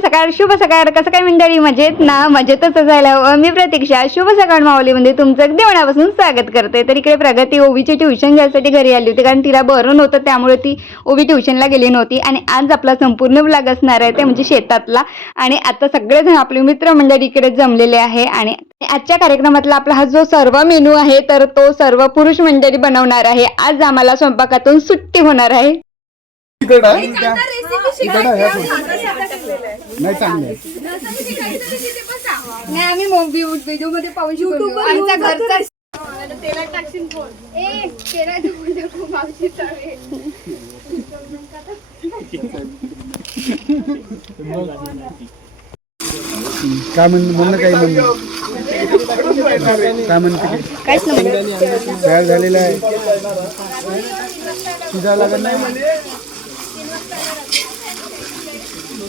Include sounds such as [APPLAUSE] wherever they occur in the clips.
सकाळ शुभ सकाळ. कसं काय मंडळी? मजेत ना? मजेतच असायला हवं. मी प्रतीक्षा शुभ सकाळ माऊलीमध्ये तुमचं अगदी मनापासून स्वागत करते. तर इकडे प्रगती ओवीची ट्युशन घ्यायसाठी घरी आली होती कारण तिला बरं नव्हतं त्यामुळे ती ओवी ट्युशनला गेली नव्हती. आणि आज आपला संपूर्ण ब्लॉग असणार आहे ते म्हणजे शेतातला. आणि आता सगळेजण आपले मित्रमंडळी इकडे जमलेले आहे. आणि आजच्या कार्यक्रमातला आपला हा जो सर्व मेनू आहे तर तो सर्व पुरुष मंडळी बनवणार आहे. आज आम्हाला स्वयंपाकातून सुट्टी होणार आहे. नाही चांगले. नाही आम्ही व्हिडिओमध्ये पाहू शकतो आमच्या घरचा ए, तेला मावशीचा. काय म्हण म्हणणं काही म्हणणं काय म्हणते काहीच नाही तयार झालेलं आहे. तुझा लागत नाही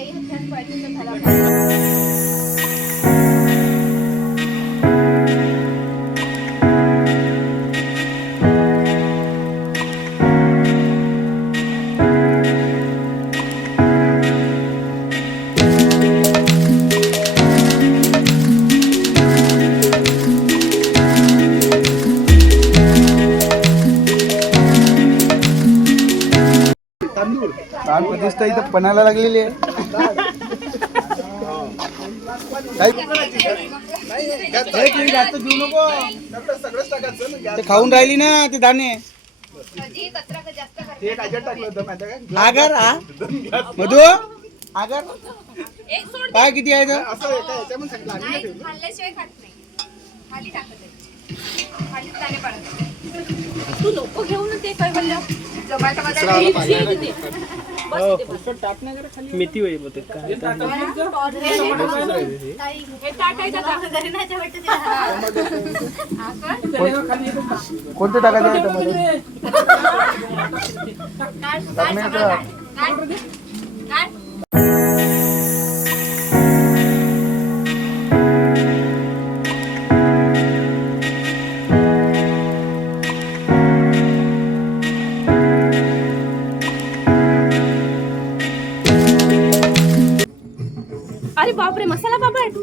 이一게한프라이到？प्राण प्रतिष्ठा इथं पणाला लागलेली आहे. ते खाऊन राहिली ना ते दाणे. आगर हा? मधु? आगर? काय किती आहे तर खाल्ल्याशिवाय खात नाही. खाली टाकत तू लोक घेऊन ते काय म्हणलं मेथी वय बोलते काय हे? कोणते टाकायचे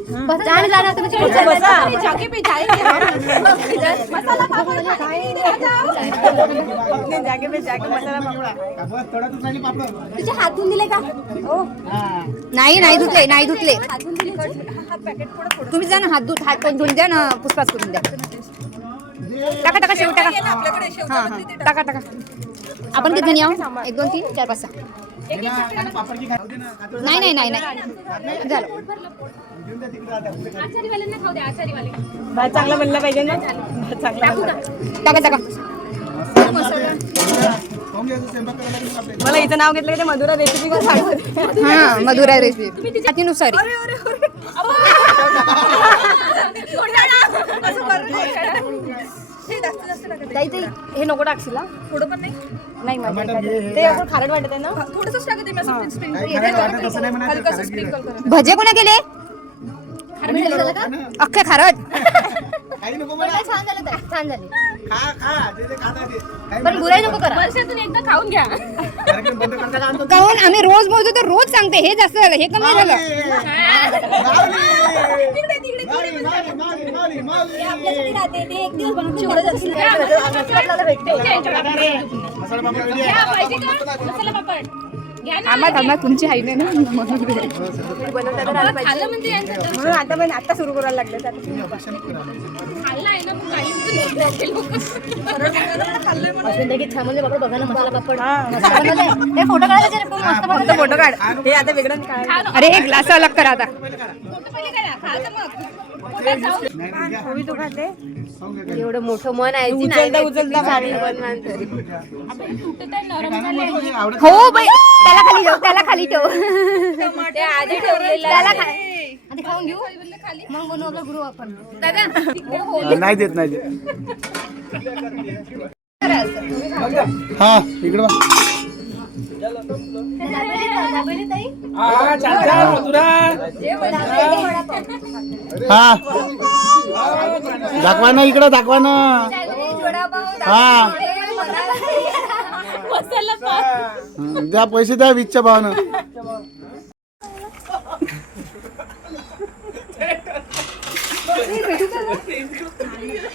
पापड जाने जाना तुम्ही तिकडे बसा. जागे पे जाएंगे मसाला पापड जागे पे जाके मसाला पापड. तुझे हात धुवून दिले का? नाही नाही धुतले नाही धुतले. तुम्ही जा ना हात धुत हात पण धुवून द्या ना पुष्पाच करून द्या. टाका टाका शेवट टाका हा हा. टाका टाका. आपण किती जणी आहो एक दोन तीन चार पाच सहा. नाही नाही नाही नाही. झालं. चांगला बनला पाहिजे ना? चांगला टाका टाका मला हिचं नाव घेतलं की ते मधुरा रेसिपी पण सांगत हा मधुरा रेसिपी जातीनुसार [LAUGHS] ताई ते हे नको टाकशील हा? थोडं पण नाही? नाही माझ्या. ते असं खारट वाटत आहे ना? थोडंसंच टाकते मी असं. हलकंसं. भजे कोणा केले? अख्खे खारट. काही नको मला छान झालं ताई, छान झाले. खा खा जे जे खाता ते. काही पण बुराई नको करा. वर्षातून एकदा खाऊन घ्या. कार्यक्रम बंद करता का आणतो काहून आम्ही रोज बोलतो तर रोज सांगते हे जास्त झालं. हे. कमी झालं आम्हा थांबा तुमची आई नाही ना? म्हणजे यांचं म्हणून आता पण आता सुरू करायला लागलं फोटो काढ हे आता वेगळं अरे हे ग्लास अलग करा आता एवढं मोठं मन आहे. हो बाई त्याला खाली ठेव त्याला खाली ठेव त्याला आहे. खा- आधी खाऊन घेऊ. मग बनवू आपला गृह आपण. नाही देत नाही देत. हा इकडे बघ. हा दाखवा ना इकडं दाखवा ना. हा. द्या पैसे द्या वीसच्या भावानं.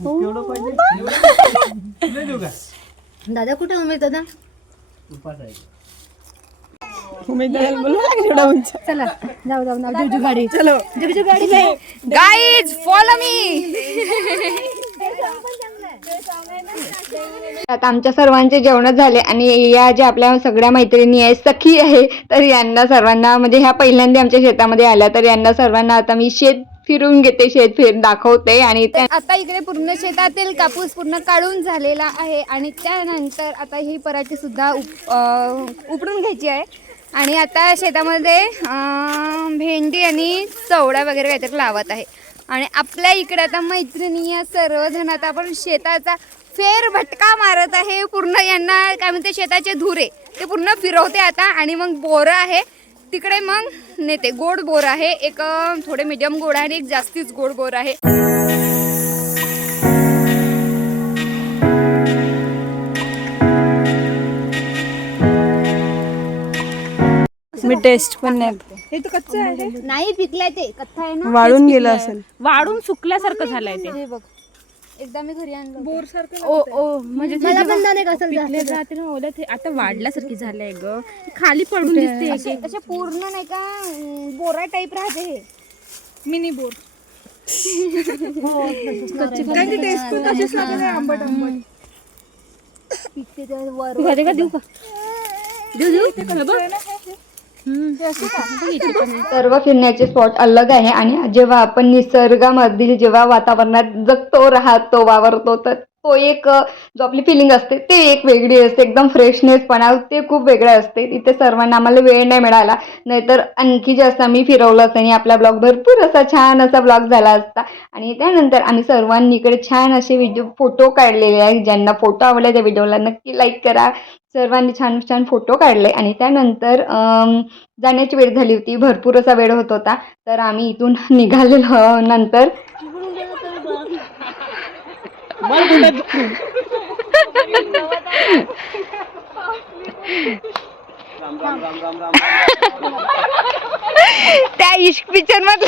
यांनी [LAUGHS] दादा कुठे उमेद दादा? चला जाऊ जाऊ ना जुजू गाडी. चलो. जुजू गाडी. गाईज फॉलो मी आता आमच्या सर्वांचे जेवण झाले आणि या ज्या आपल्या सगळ्या मैत्रिणी आहेत सखी आहे तर यांना सर्वांना म्हणजे ह्या पहिल्यांदा आमच्या शेतामध्ये आल्या तर यांना सर्वांना आता मी शेत फिरून घेते शेत फिर दाखवते आणि आता इकडे पूर्ण शेतातील कापूस पूर्ण काढून झालेला आहे आणि त्यानंतर आता ही पराठी सुद्धा उप उपडून घ्यायची आहे. आणि आता शेतामध्ये भेंडी आणि चवडा वगैरे काहीतरी लावत आहे. आणि आपल्या इकडे आता मैत्रिणी या सर्वजण आता आपण शेताचा फेर भटका मारत आहे. पूर्ण यांना काय म्हणते शेताचे धुरे ते पूर्ण फिरवते आता आणि मग बोरं आहे. तिकडे मग नेते गोड बोर आहे. एक थोडे मीडियम गोड आहे आणि एक जास्तीच गोड बोर आहे. मी टेस्ट पण नाही. हे तर कच्चं आहे. नाही पिकलाय ते. कथा आहे ना. वाळून गेलं असेल. वाढून सुकल्यासारखं झालंय ते. हे बघ. एकदा मी घरी आणलं बोर सारखं ओ ओ म्हणजे ते मला जेव्हा पण दाणे पिकले जाते ना ओलं ते आता वाढल्यासारखी झालंय ग. खाली पडून दिसते एक एक. असे पूर्ण नाही का अं, बोरा टाईप राहते हे. Mini bore. त्यांची टेस्ट पण तशीच लागते आंबट आंबट. पिकते ते वर तू खाते का देऊ का? देऊ देऊ. हे बघ. सर्व फिरण्याचे स्पॉट अलग आहे आणि जेव्हा आपण निसर्गामधील जेव्हा वातावरणात जगतो राहतो वावरतो तर तो एक जो आपली फिलिंग असते ते एक वेगळी असते एकदम फ्रेशनेसपणा ते खूप वेगळं असते. तिथे सर्वांना आम्हाला वेळ नाही मिळाला. नाहीतर आणखी जास्त आम्ही फिरवलं असतं आणि आपला ब्लॉग भरपूर असा छान असा ब्लॉग झाला असता. आणि त्यानंतर आम्ही सर्वांनी इकडे छान असे व्हिडिओ फोटो काढलेले आहेत. ज्यांना फोटो आवडले त्या व्हिडिओला नक्की लाईक करा. सर्वांनी छान छान फोटो काढले. आणि त्यानंतर जाण्याची वेळ झाली होती. भरपूर असा वेळ होत होता. तर आम्ही इथून निघालेलो नंतर Maymunacıklı. Ram ram ram ram ram. Değişik bir çırmak.